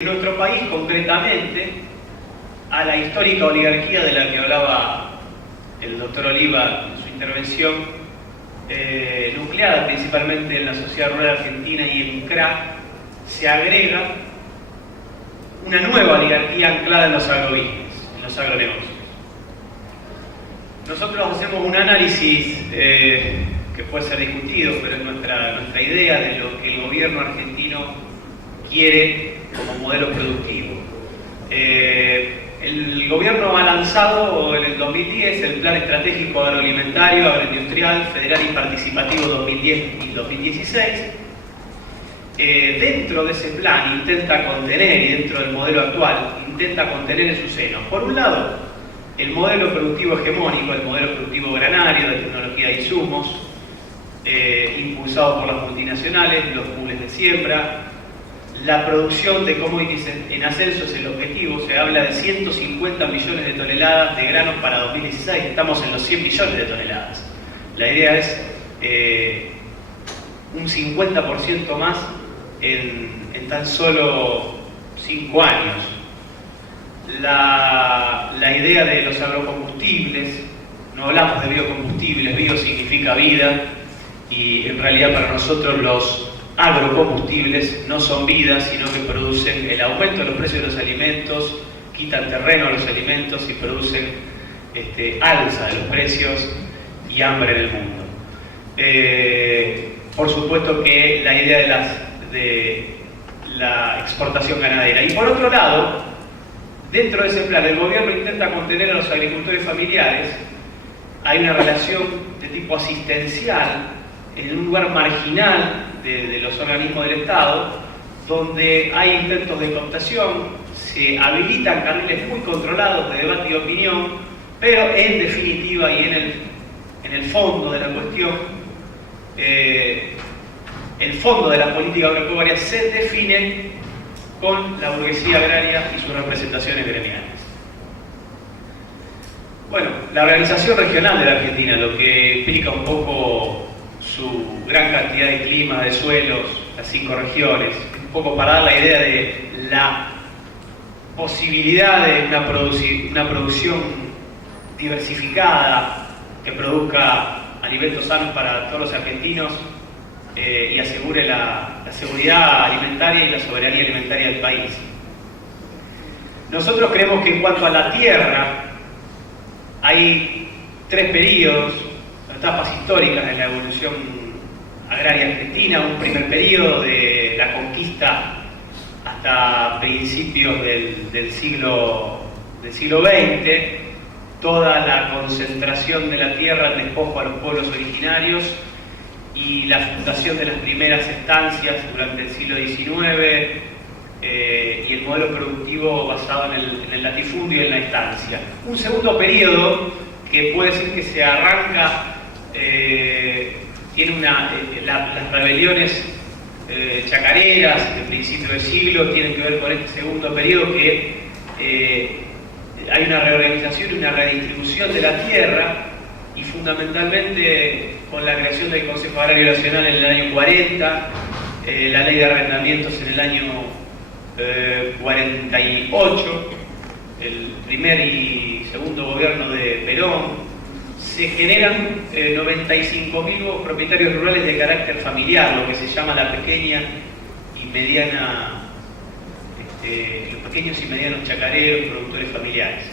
En nuestro país, concretamente, a la histórica oligarquía de la que hablaba el doctor Oliva en su intervención, nucleada principalmente en la sociedad rural argentina y en CRA, se agrega una nueva oligarquía anclada en los agrobusiness, en los agronegocios. Nosotros hacemos un análisis que puede ser discutido, pero es nuestra idea de lo que el gobierno argentino quiere como modelo productivo. El gobierno ha lanzado en el 2010 el Plan Estratégico Agroalimentario, Agroindustrial, Federal y Participativo 2010 y 2016. Dentro de ese plan intenta contener, y dentro del modelo actual, intenta contener en su seno, por un lado, el modelo productivo hegemónico, el modelo productivo granario de tecnología de insumos, impulsado por las multinacionales, los pools de siembra. La producción de commodities en ascenso es el objetivo. Se habla de 150 millones de toneladas de granos para 2016. Estamos en los 100 millones de toneladas. La idea es un 50% más en tan solo 5 años. La idea de los agrocombustibles, no hablamos de biocombustibles, bio significa vida, y en realidad para nosotros los agrocombustibles no son vida, sino que producen el aumento de los precios de los alimentos, quitan terreno a los alimentos y producen alza de los precios y hambre en el mundo. Por supuesto que la idea de la exportación ganadera. Y por otro lado, dentro de ese plan, el gobierno intenta contener a los agricultores familiares. Hay una relación de tipo asistencial en un lugar marginal de los organismos del Estado, donde hay intentos de cooptación, se habilitan canales muy controlados de debate y opinión, pero en definitiva y en el fondo de la cuestión, el fondo de la política agropecuaria se define con la burguesía agraria y sus representaciones gremiales. Bueno, la organización regional de la Argentina, lo que explica un poco su gran cantidad de climas, de suelos, las 5 regiones, un poco para dar la idea de la posibilidad de una producción diversificada que produzca alimentos sanos para todos los argentinos y asegure la seguridad alimentaria y la soberanía alimentaria del país. Nosotros creemos que en cuanto a la tierra hay 3 periodos, etapas históricas de la evolución agraria argentina. Un primer periodo de la conquista hasta principios del siglo XX, toda la concentración de la tierra, el despojo a los pueblos originarios y la fundación de las primeras estancias durante el siglo XIX y el modelo productivo basado en el latifundio y en la estancia. Un segundo periodo que puede decir que se arranca tiene las rebeliones chacareras de principio de siglo tienen que ver con este segundo periodo, que hay una reorganización y una redistribución de la tierra, y fundamentalmente con la creación del Consejo Agrario Nacional en el año 40, la ley de arrendamientos en el año 48, el primer y segundo gobierno de Perón. Se generan 95.000 nuevos propietarios rurales de carácter familiar, lo que se llama la pequeña y mediana, los pequeños y medianos chacareros, productores familiares.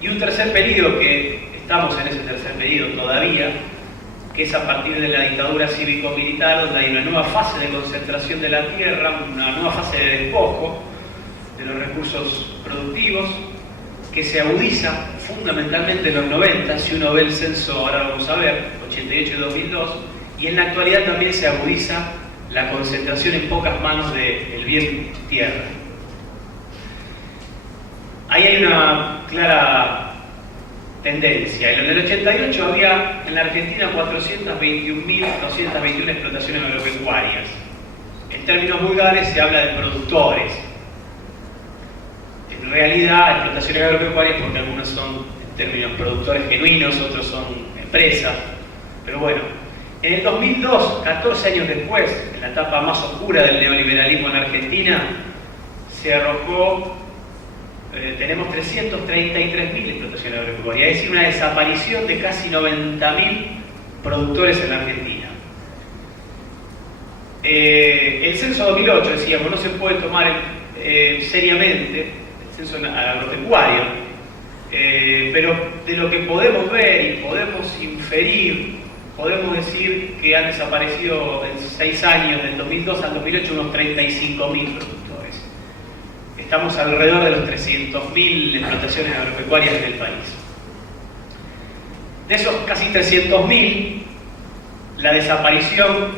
Y un tercer periodo, que estamos en ese tercer periodo todavía, que es a partir de la dictadura cívico-militar, donde hay una nueva fase de concentración de la tierra, una nueva fase de despojo de los recursos productivos, que se agudiza fundamentalmente en los 90, si uno ve el censo, ahora vamos a ver, 88 y 2002, y en la actualidad también se agudiza la concentración en pocas manos del bien tierra. Ahí hay una clara tendencia. En el 88 había en la Argentina 421.221 explotaciones agropecuarias. En términos vulgares se habla de productores. En realidad, explotaciones agropecuarias, porque algunos son en términos productores genuinos, otros son empresas. Pero bueno, en el 2002, 14 años después, en la etapa más oscura del neoliberalismo en Argentina, se arrojó, tenemos 333.000 explotaciones agropecuarias, es decir, una desaparición de casi 90.000 productores en la Argentina. El censo 2008, decíamos, no se puede tomar seriamente el censo agropecuario, pero de lo que podemos ver y podemos inferir, podemos decir que han desaparecido en 6 años, del 2002 al 2008, unos 35.000 productores. Estamos alrededor de los 300.000 explotaciones agropecuarias en el país. De esos casi 300.000, la desaparición,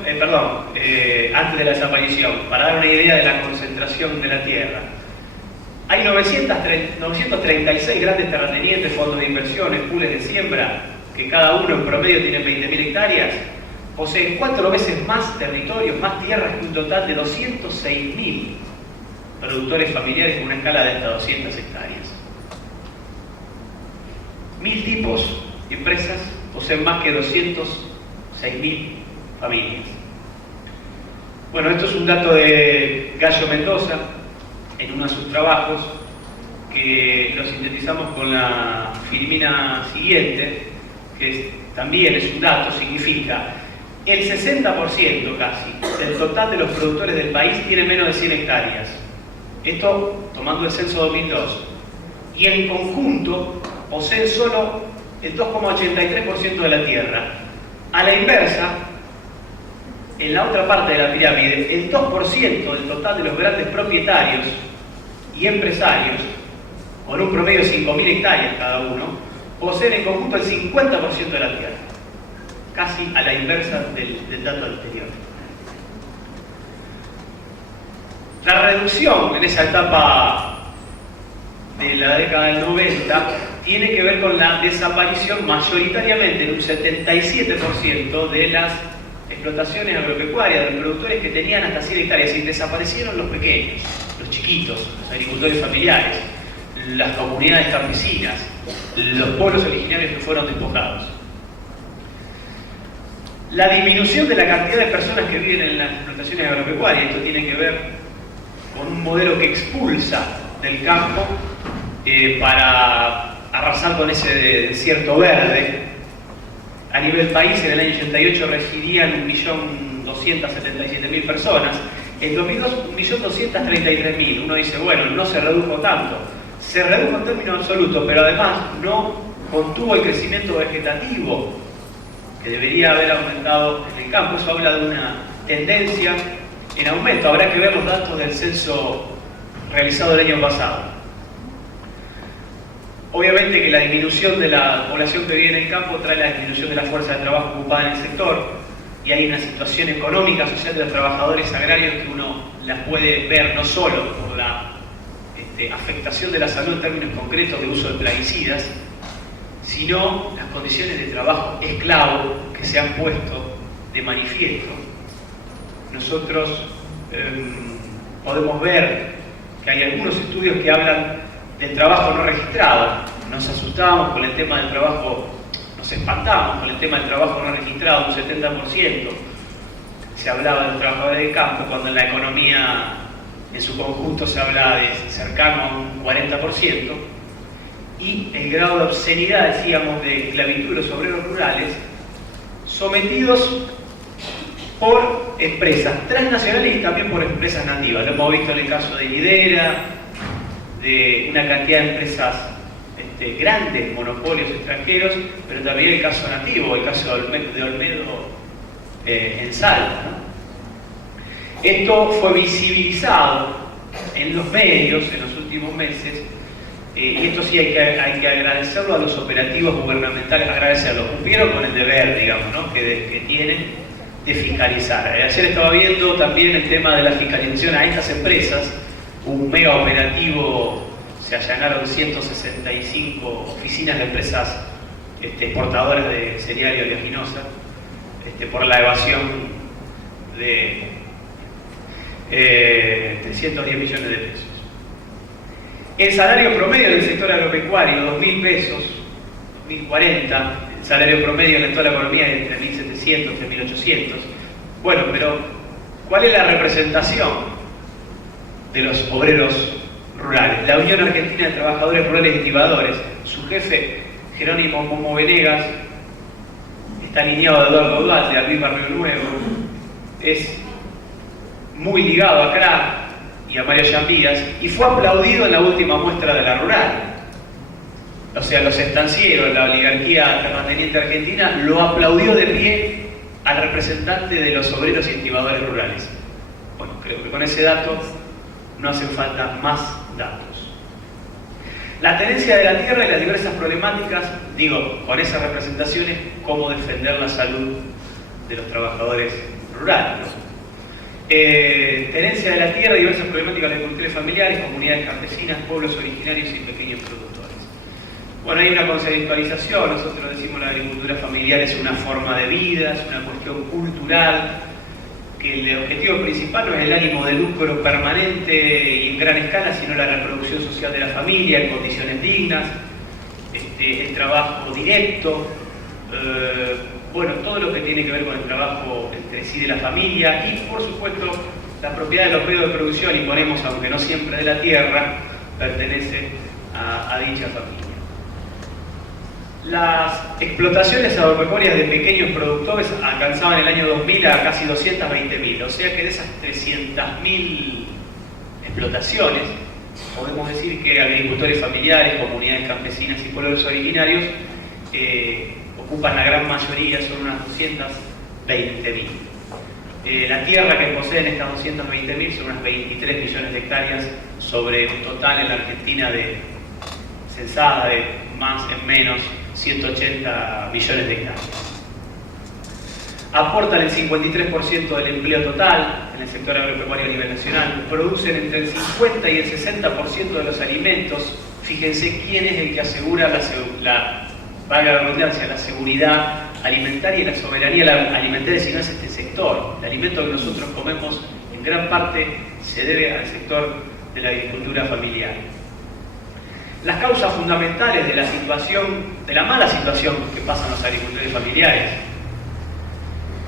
antes de la desaparición, para dar una idea de la concentración de la tierra, hay 936 grandes terratenientes, fondos de inversiones, pools de siembra, que cada uno en promedio tiene 20.000 hectáreas, poseen 4 veces más territorios, más tierras que un total de 206.000 productores familiares con una escala de hasta 200 hectáreas. 1.000 tipos de empresas poseen más que 206.000 familias. Bueno, esto es un dato de Gallo Mendoza, en uno de sus trabajos, que lo sintetizamos con la filmina siguiente, que también es un dato, significa el 60% casi del total de los productores del país tiene menos de 100 hectáreas. Esto tomando el censo 2002. Y en conjunto poseen solo el 2,83% de la tierra. A la inversa, en la otra parte de la pirámide, el 2% del total de los grandes propietarios y empresarios, con un promedio de 5.000 hectáreas cada uno, poseen en conjunto el 50% de la tierra, casi a la inversa del dato anterior. La reducción en esa etapa de la década del 90 tiene que ver con la desaparición mayoritariamente de un 77% de las explotaciones agropecuarias, de los productores que tenían hasta 100 hectáreas, y desaparecieron los pequeños, los chiquitos, los agricultores familiares, las comunidades campesinas, los pueblos originarios que fueron despojados. La disminución de la cantidad de personas que viven en las explotaciones agropecuarias, esto tiene que ver con un modelo que expulsa del campo para arrasar con ese desierto verde. A nivel país, en el año 88 residían 1.277.000 personas. En 2002, 1.233.000. Uno dice, bueno, no se redujo tanto. Se redujo en términos absolutos, pero además no contuvo el crecimiento vegetativo que debería haber aumentado en el campo. Eso habla de una tendencia en aumento. Habrá que ver los datos del censo realizado el año pasado. Obviamente que la disminución de la población que vive en el campo trae la disminución de la fuerza de trabajo ocupada en el sector, y hay una situación económica, social de los trabajadores agrarios que uno las puede ver no solo por la afectación de la salud en términos concretos de uso de plaguicidas, sino las condiciones de trabajo esclavo que se han puesto de manifiesto. Nosotros podemos ver que hay algunos estudios que hablan del trabajo no registrado. Nos asustamos con el tema del trabajo, nos espantamos con el tema del trabajo no registrado, un 70%. Se hablaba de los trabajadores del campo, cuando en la economía en su conjunto se habla de cercano a un 40%, y el grado de obscenidad, decíamos, de esclavitud de los obreros rurales, sometidos por empresas transnacionales y también por empresas nativas. Lo hemos visto en el caso de Lidera, de una cantidad de empresas grandes, monopolios extranjeros, pero también el caso nativo, el caso de Olmedo en Salta, ¿no? Esto fue visibilizado en los medios en los últimos meses, y esto sí hay que agradecerlo a los operativos gubernamentales, agradecerlo, cumplieron con el deber, digamos, ¿no? que tienen de fiscalizar. Ayer estaba viendo también el tema de la fiscalización a estas empresas, un mega operativo, se allanaron 165 oficinas de empresas exportadoras de cereal y oleaginosa por la evasión de 310 millones de pesos. El salario promedio del sector agropecuario, 2.000 pesos, 2.040, el salario promedio en toda la economía es entre 1.700 y 3.800. Bueno, pero ¿cuál es la representación de los obreros rurales. La Unión Argentina de Trabajadores Rurales y Estibadores, su jefe, Jerónimo Momo Venegas, está alineado a Eduardo Duarte, a Luis Barrio Nuevo, es muy ligado a CRA y a Mario Llambías, y fue aplaudido en la última muestra de la rural. O sea, los estancieros, la oligarquía terrateniente argentina, lo aplaudió de pie al representante de los obreros y estibadores rurales. Bueno, creo que con ese dato no hacen falta más datos. La tenencia de la tierra y las diversas problemáticas, digo, con esas representaciones, cómo defender la salud de los trabajadores rurales. Tenencia de la tierra y diversas problemáticas de agricultores familiares, comunidades campesinas, pueblos originarios y pequeños productores. Bueno, hay una conceptualización, nosotros decimos la agricultura familiar es una forma de vida, es una cuestión cultural, que el objetivo principal no es el ánimo de lucro permanente y en gran escala, sino la reproducción social de la familia en condiciones dignas, el trabajo directo, bueno, todo lo que tiene que ver con el trabajo entre sí de la familia y, por supuesto, la propiedad de los medios de producción, y ponemos, aunque no siempre de la tierra, pertenece a dicha familia. Las explotaciones agropecuarias de pequeños productores alcanzaban el año 2000 a casi 220.000, o sea que de esas 300.000 explotaciones, podemos decir que agricultores familiares, comunidades campesinas y pueblos originarios ocupan la gran mayoría, son unas 220.000. La tierra que poseen estas 220.000 son unas 23 millones de hectáreas sobre un total en la Argentina censada de más en menos 180 millones de hectáreas. Aportan el 53% del empleo total en el sector agropecuario a nivel nacional, producen entre el 50 y el 60% de los alimentos. Fíjense quién es el que asegura valga la redundancia, la seguridad alimentaria y la soberanía alimentaria, si no es este sector. El alimento que nosotros comemos en gran parte se debe al sector de la agricultura familiar. Las causas fundamentales de la mala situación que pasan los agricultores familiares.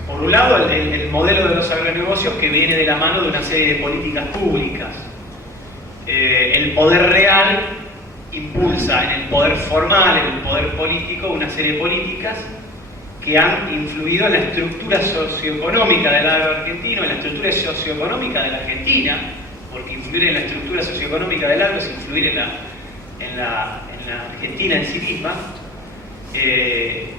Por un lado, el modelo de los agronegocios que viene de la mano de una serie de políticas públicas. El poder real impulsa en el poder formal, en el poder político, una serie de políticas que han influido en la estructura socioeconómica del agro argentino, en la estructura socioeconómica de la Argentina, porque influir en la estructura socioeconómica del agro es influir en la Argentina en sí misma.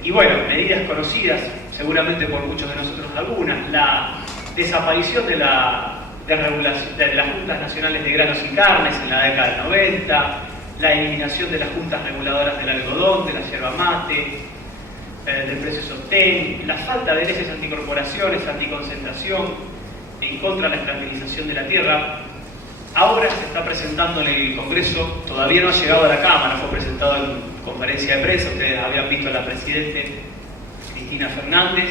Y bueno, medidas conocidas seguramente por muchos de nosotros algunas, la desaparición de las juntas nacionales de granos y carnes en la década del 90, la eliminación de las juntas reguladoras del algodón, de la yerba mate, del precio sostén, la falta de leyes anticorporaciones, anticoncentración, en contra de la estabilización de la tierra. Ahora se está presentando en el Congreso, todavía no ha llegado a la Cámara, fue presentado en conferencia de prensa, ustedes habían visto a la Presidente Cristina Fernández.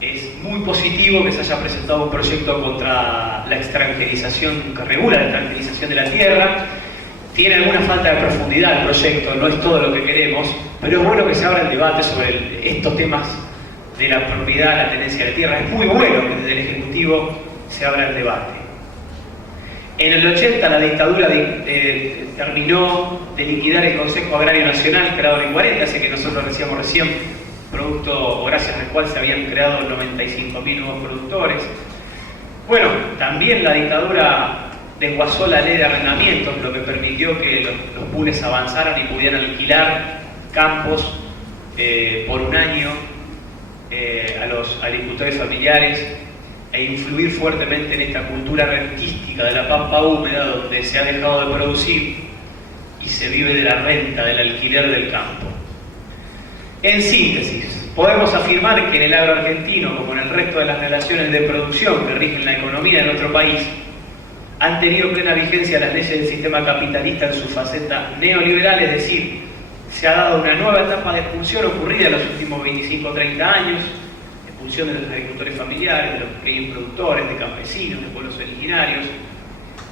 Es muy positivo que se haya presentado un proyecto contra la extranjerización, que regula la extranjerización de la tierra. Tiene alguna falta de profundidad el proyecto, no es todo lo que queremos, pero es bueno que se abra el debate sobre estos temas de la propiedad, la tenencia de la tierra. Es muy bueno que desde el Ejecutivo se abra el debate. En el 80 la dictadura terminó de liquidar el Consejo Agrario Nacional, creado en el 40, así que nosotros decíamos recién, producto o gracias al cual se habían creado 95.000 nuevos productores. Bueno, también la dictadura desguazó la ley de arrendamientos, lo que permitió que los pools avanzaran y pudieran alquilar campos por un año a los agricultores familiares e influir fuertemente en esta cultura rentística de la pampa húmeda, donde se ha dejado de producir y se vive de la renta, del alquiler del campo. En síntesis, podemos afirmar que en el agro argentino, como en el resto de las relaciones de producción que rigen la economía de nuestro país, han tenido plena vigencia las leyes del sistema capitalista en su faceta neoliberal, es decir, se ha dado una nueva etapa de expulsión ocurrida en los últimos 25 o 30 años, expulsión de los agricultores familiares, de los pequeños productores, de campesinos, de pueblos originarios,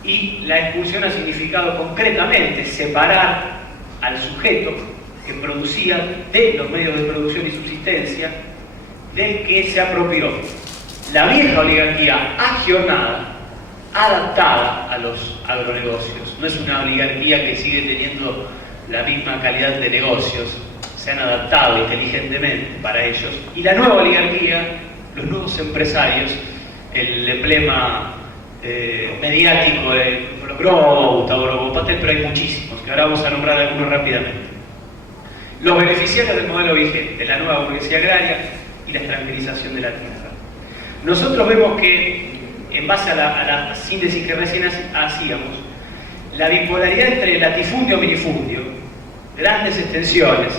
y la expulsión ha significado concretamente separar al sujeto que producía de los medios de producción y subsistencia del que se apropió la vieja oligarquía agionada adaptada a los agronegocios. No es una oligarquía que sigue teniendo la misma calidad de negocios, se han adaptado inteligentemente para ellos. Y la nueva oligarquía, los nuevos empresarios, el emblema mediático de Grobo, Gustavo Patel, pero hay muchísimos, que ahora vamos a nombrar algunos rápidamente. Los beneficiarios del modelo vigente, la nueva burguesía agraria y la tranquilización de la tierra. Nosotros vemos que, en base a la síntesis que recién hacíamos, la bipolaridad entre latifundio y minifundio, grandes extensiones,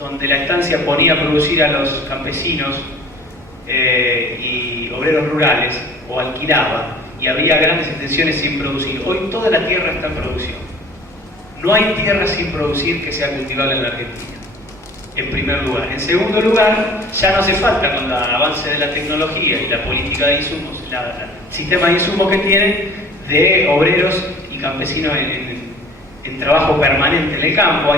donde la estancia ponía a producir a los campesinos y obreros rurales, o alquilaba, y había grandes extensiones sin producir. Hoy toda la tierra está en producción. No hay tierra sin producir que sea cultivable en la Argentina, en primer lugar. En segundo lugar, ya no hace falta, con el avance de la tecnología y la política de insumos, el sistema de insumos que tienen, de obreros y campesinos en trabajo permanente en el campo.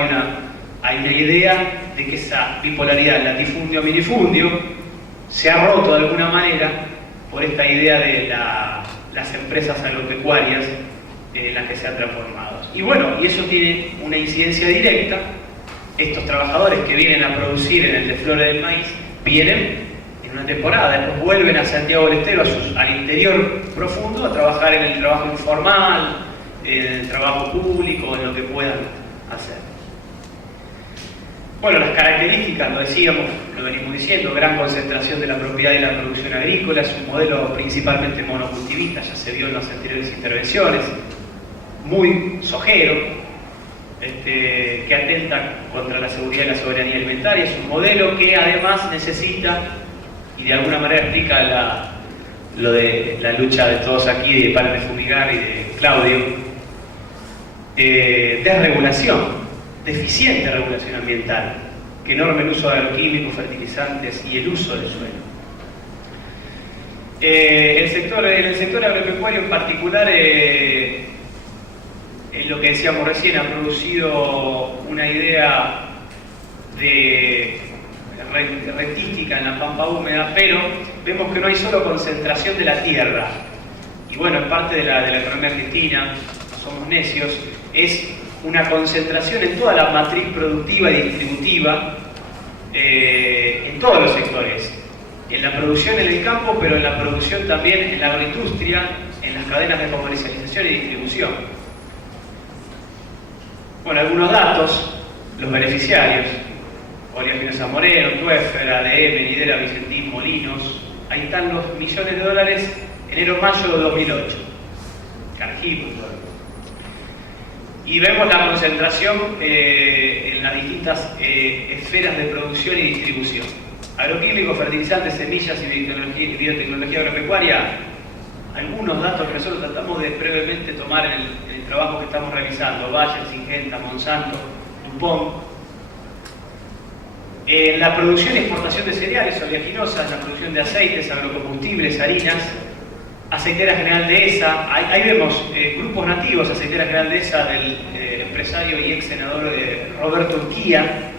Hay una idea de que esa bipolaridad latifundio-minifundio se ha roto de alguna manera por esta idea de las empresas agropecuarias en las que se han transformado. Y bueno, y eso tiene una incidencia directa. Estos trabajadores que vienen a producir en el desflore del maíz, vienen en una temporada, después vuelven a Santiago del Estero, al interior profundo, a trabajar en el trabajo informal, en el trabajo público, en lo que puedan hacer. Bueno, las características, lo decíamos, lo venimos diciendo, gran concentración de la propiedad y la producción agrícola, es un modelo principalmente monocultivista, ya se vio en las anteriores intervenciones, muy sojero, que atenta contra la seguridad y la soberanía alimentaria. Es un modelo que además necesita, y de alguna manera explica lo de la lucha de todos aquí, de Paren de Fumigar y de Claudio, desregulación, deficiente regulación ambiental, que norma el uso de agroquímicos, fertilizantes y el uso del suelo. En el sector agropecuario en particular, lo que decíamos recién, ha producido una idea de rentística en la pampa húmeda, pero vemos que no hay solo concentración de la tierra, y bueno, en parte de la economía argentina, no somos necios, es una concentración en toda la matriz productiva y distributiva, en todos los sectores, en la producción en el campo, pero en la producción también en la agroindustria, en las cadenas de comercialización y distribución. Bueno, algunos datos, los beneficiarios: Oleaginosa Moreno, Tuefer, ADM, Lidera, Vicentín, Molinos. Ahí están los millones de dólares, enero-mayo de 2008. Cargill, y vemos la concentración en las distintas esferas de producción y distribución. Agroquímicos, fertilizantes, semillas y biotecnología agropecuaria. Algunos datos que nosotros tratamos de brevemente tomar en el trabajo que estamos realizando: Bayer, Syngenta, Monsanto, DuPont. En la producción y exportación de cereales oleaginosas, la producción de aceites, agrocombustibles, harinas, Aceitera General Dehesa. Ahí vemos grupos nativos: Aceitera General Dehesa del empresario y ex senador Roberto Urquía,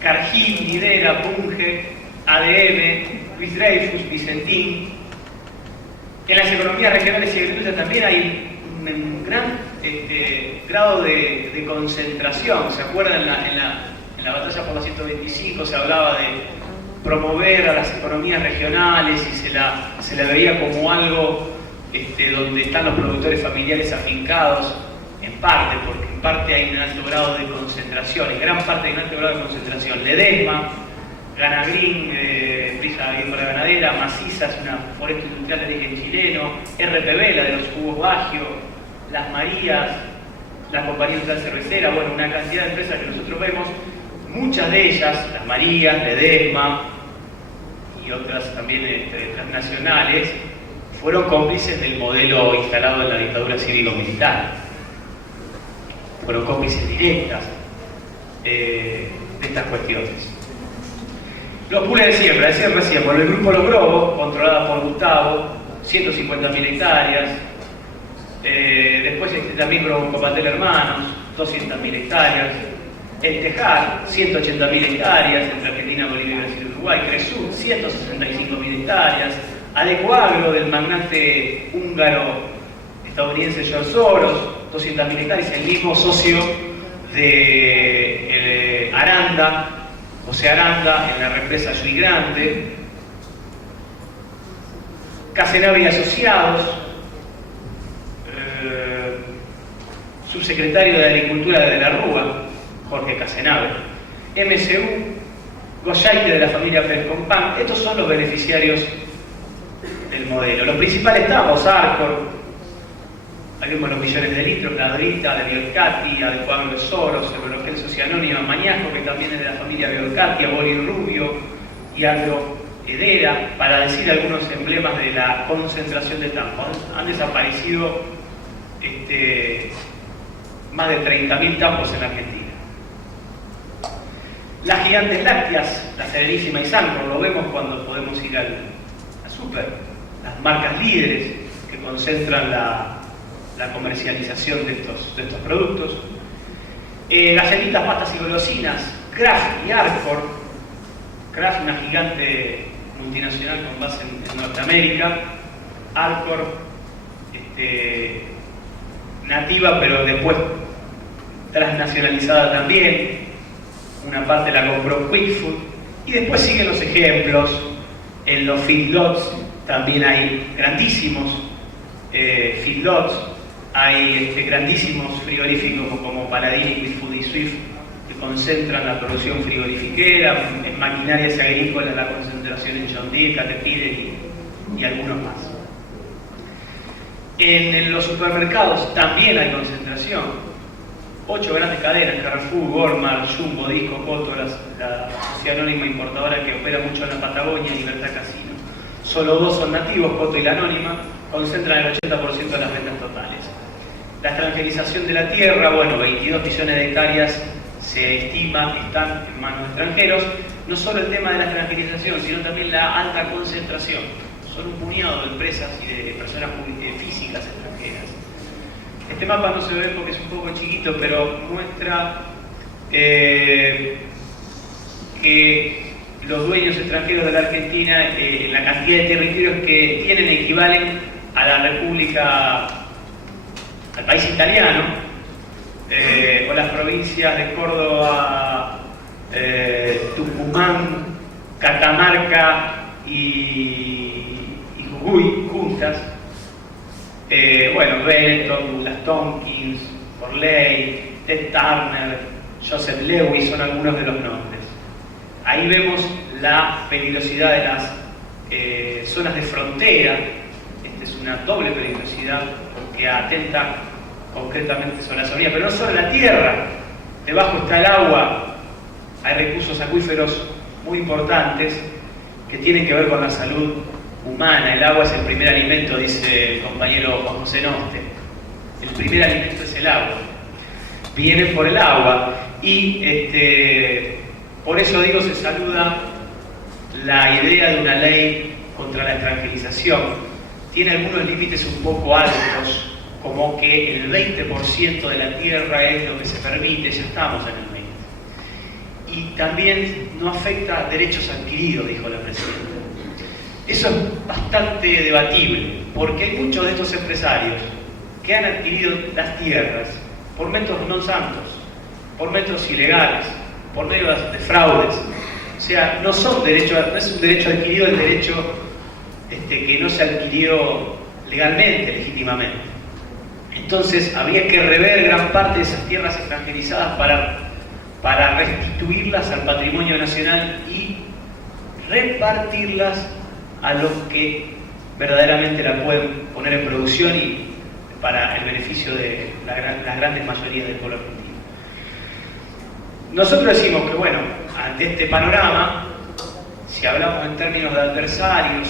Cargill, Lidera, Bunge, ADM, Luis Dreyfus, Vicentín. En las economías regionales y agrícolas también hay un gran grado de concentración. ¿Se acuerdan? En la batalla por la 125 se hablaba de promover a las economías regionales y se la veía como algo donde están los productores familiares afincados, en parte, porque en parte hay un alto grado de concentración, en gran parte hay un alto grado de concentración. Ledesma, Ganagrín, empresa agrícola ganadera, Maciza, es una foresta industrial de origen chileno, RPB, la de los jugos Bagio, Las Marías, la compañía industrial cervecera, bueno, una cantidad de empresas que nosotros vemos, muchas de ellas, Las Marías, Ledesma y otras también transnacionales, fueron cómplices del modelo instalado en la dictadura cívico-militar. Fueron cómplices directas de estas cuestiones. Los pools de siembra, decía recién, por el grupo Los Grobos, controlada por Gustavo, 150.000 hectáreas. Después también Grobocopatel Hermanos, 200.000 hectáreas. El Tejar, 180.000 hectáreas, entre Argentina, Bolivia, Brasil y Uruguay. Cresud, 165.000 hectáreas. Adecoagro, del magnate húngaro estadounidense George Soros, 200.000 hectáreas, el mismo socio de Aranda, José Aranda, en la represa Llui Grande, Casenave y Asociados, subsecretario de Agricultura de la Rúa, Jorge Casenave, MSU, Goyaite de la familia Pérez Compán. Estos son los beneficiarios del modelo. Los principales estamos, Arcor, algunos los millones de litros, la Drita, la Biolcati, Adecuado de Soros, el Relojel Socianónimo, Mañasco, que también es de la familia Biolcati, Boli Rubio y Agro Hedera, para decir algunos emblemas de la concentración de tampos. Han desaparecido más de 30.000 tampos en la Argentina. Las gigantes lácteas, la Serenísima y Sancor, lo vemos cuando podemos ir al súper. Las marcas líderes que concentran la comercialización de estos productos. Galletitas, pastas y golosinas, Kraft y Arcor. Kraft, una gigante multinacional con base en Norteamérica. Arcor, nativa, pero después transnacionalizada también. Una parte la compró Quick Food. Y después siguen los ejemplos. En los feedlots también hay grandísimos feedlots. Hay grandísimos frigoríficos como Paladini, Quick Food y Swift, que concentran la producción frigorífiquera. En maquinarias agrícolas la concentración en John Deere, Caterpillar y algunos más. En los supermercados también hay concentración. 8 grandes cadenas: Carrefour, Walmart, Jumbo, Disco, Coto, la sociedad anónima importadora que opera mucho en la Patagonia, Libertad Casino. Solo 2 son nativos, Coto y la Anónima, concentran el 80% de las ventas totales. La extranjerización de la tierra, bueno, 22 millones de hectáreas se estima están en manos de extranjeros. No solo el tema de la extranjerización, sino también la alta concentración. Son un puñado de empresas y de personas físicas extranjeras. Este mapa no se ve porque es un poco chiquito, pero muestra que los dueños extranjeros de la Argentina, la cantidad de territorios que tienen equivalen a la República, al país italiano, o las provincias de Córdoba, Tucumán, Catamarca y Jujuy juntas. Bueno, Benetton, las Tompkins, Forley, Ted Turner, Joseph Lewis son algunos de los nombres. Ahí vemos la peligrosidad de las zonas de frontera. Esta es una doble peligrosidad porque atenta concretamente sobre la soberanía, pero no solo la tierra, debajo está el agua. Hay recursos acuíferos muy importantes que tienen que ver con la salud humana. El agua es el primer alimento, dice el compañero Juan José Noste. El primer alimento es el agua. Vienen por el agua y por eso digo, se saluda la idea de una ley contra la extranjerización. Tiene algunos límites un poco altos, como que el 20% de la tierra es lo que se permite, ya estamos en el 20%. Y también no afecta derechos adquiridos, dijo la presidenta. Eso es bastante debatible, porque hay muchos de estos empresarios que han adquirido las tierras por métodos no santos, por métodos ilegales, por medio de fraudes. O sea, no es un derecho adquirido el derecho que no se adquirió legalmente, legítimamente. Entonces había que rever gran parte de esas tierras extranjerizadas para restituirlas al patrimonio nacional y repartirlas a los que verdaderamente la pueden poner en producción y para el beneficio de las grandes mayorías del pueblo argentino. Nosotros decimos que, bueno, ante este panorama, si hablamos en términos de adversarios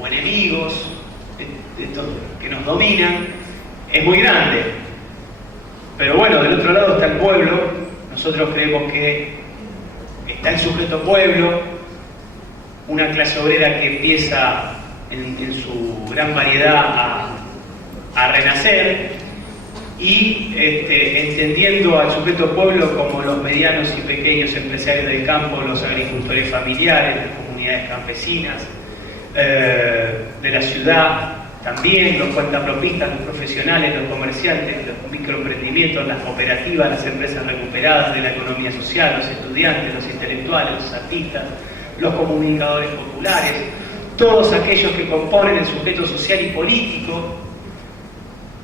o enemigos, de estos que nos dominan, es muy grande. Pero bueno, del otro lado está el pueblo. Nosotros creemos que está el sujeto pueblo, una clase obrera que empieza en su gran variedad a renacer, y entendiendo al sujeto pueblo como los medianos y pequeños empresarios del campo, los agricultores familiares, las comunidades campesinas, de la ciudad, también los cuentapropistas, los profesionales, los comerciantes, los microemprendimientos, las cooperativas, las empresas recuperadas de la economía social, los estudiantes, los intelectuales, los artistas, los comunicadores populares, todos aquellos que componen el sujeto social y político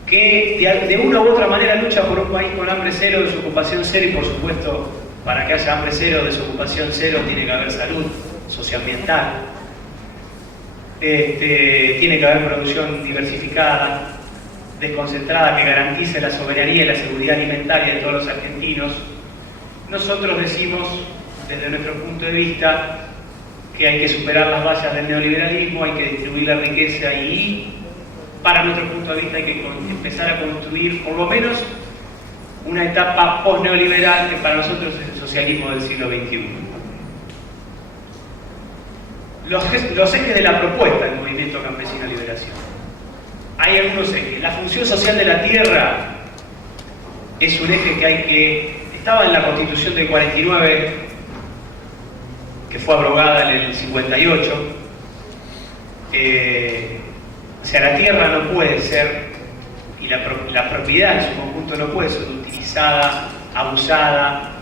que de una u otra manera lucha por un país con hambre cero, desocupación cero, y por supuesto, para que haya hambre cero, desocupación cero, tiene que haber salud socioambiental, tiene que haber producción diversificada, desconcentrada, que garantice la soberanía y la seguridad alimentaria de todos los argentinos. Nosotros decimos, desde nuestro punto de vista, que hay que superar las vallas del neoliberalismo, hay que distribuir la riqueza y, para nuestro punto de vista, hay que empezar a construir, por lo menos, una etapa post-neoliberal que para nosotros es el socialismo del siglo XXI. Los ejes de la propuesta del Movimiento Campesino Liberación. Hay algunos ejes. La función social de la tierra es un eje que estaba en la Constitución del 49, que fue abrogada en el 58. O sea, la tierra no puede ser, y la propiedad en su conjunto no puede ser utilizada, abusada,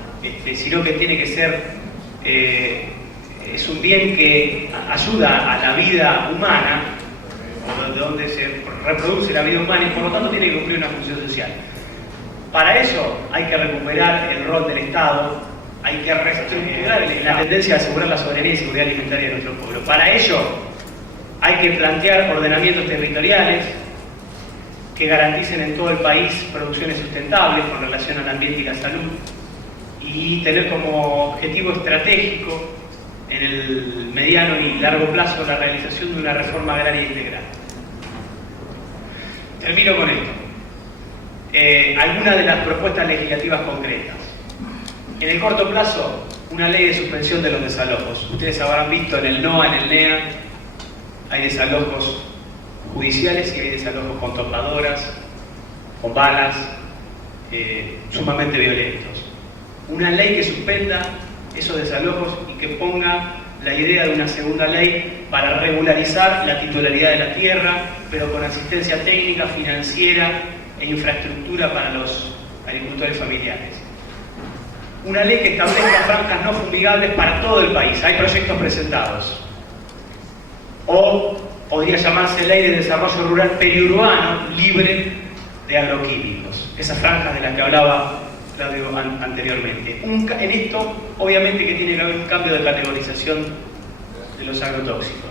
sino que tiene que ser, es un bien que ayuda a la vida humana, de donde se reproduce la vida humana, y por lo tanto tiene que cumplir una función social. Para eso hay que recuperar el rol del Estado, hay que reestructurar la tendencia a asegurar la soberanía y seguridad alimentaria de nuestro pueblo. Para ello hay que plantear ordenamientos territoriales que garanticen en todo el país producciones sustentables con relación al ambiente y la salud, y tener como objetivo estratégico en el mediano y largo plazo la realización de una reforma agraria integral. Termino con esto. Algunas de las propuestas legislativas concretas. En el corto plazo, una ley de suspensión de los desalojos. Ustedes habrán visto en el NOA, en el NEA, hay desalojos judiciales y hay desalojos con topadoras, con balas, sumamente violentos. Una ley que suspenda esos desalojos y que ponga la idea de una segunda ley para regularizar la titularidad de la tierra, pero con asistencia técnica, financiera e infraestructura para los agricultores familiares. Una ley que establezca franjas no fumigables para todo el país. Hay proyectos presentados. O podría llamarse Ley de Desarrollo Rural Periurbano libre de agroquímicos. Esas franjas de las que hablaba Claudio anteriormente. En esto, obviamente, que tiene que haber un cambio de categorización de los agrotóxicos.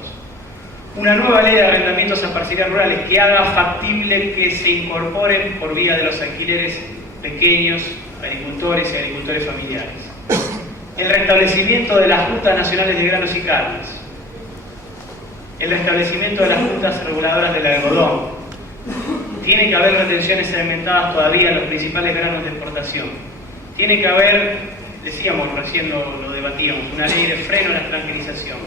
Una nueva ley de arrendamientos a parcelas rurales que haga factible que se incorporen por vía de los alquileres pequeños agricultores y agricultores familiares. El restablecimiento de las juntas nacionales de granos y carnes. El restablecimiento de las juntas reguladoras del algodón. Tiene que haber retenciones segmentadas todavía en los principales granos de exportación. Tiene que haber, decíamos, recién lo debatíamos, una ley de freno a la extranjerización.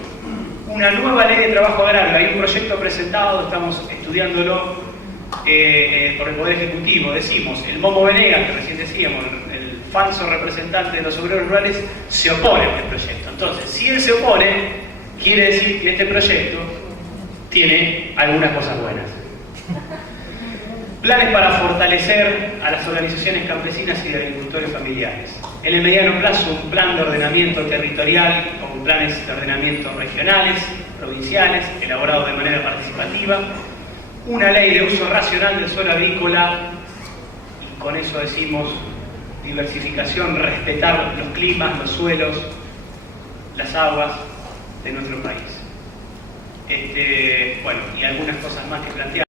Una nueva ley de trabajo agrario. Hay un proyecto presentado, estamos estudiándolo por el Poder Ejecutivo. Decimos, el Momo Venegas, que recién decíamos, el falso representante de los obreros rurales, se opone a este proyecto. Entonces, si él se opone, quiere decir que este proyecto tiene algunas cosas buenas. Planes para fortalecer a las organizaciones campesinas y de agricultores familiares. En el mediano plazo, un plan de ordenamiento territorial con planes de ordenamiento regionales, provinciales, elaborados de manera participativa. Una ley de uso racional del suelo agrícola, y con eso decimos diversificación, respetar los climas, los suelos, las aguas de nuestro país. Bueno, y algunas cosas más que plantear.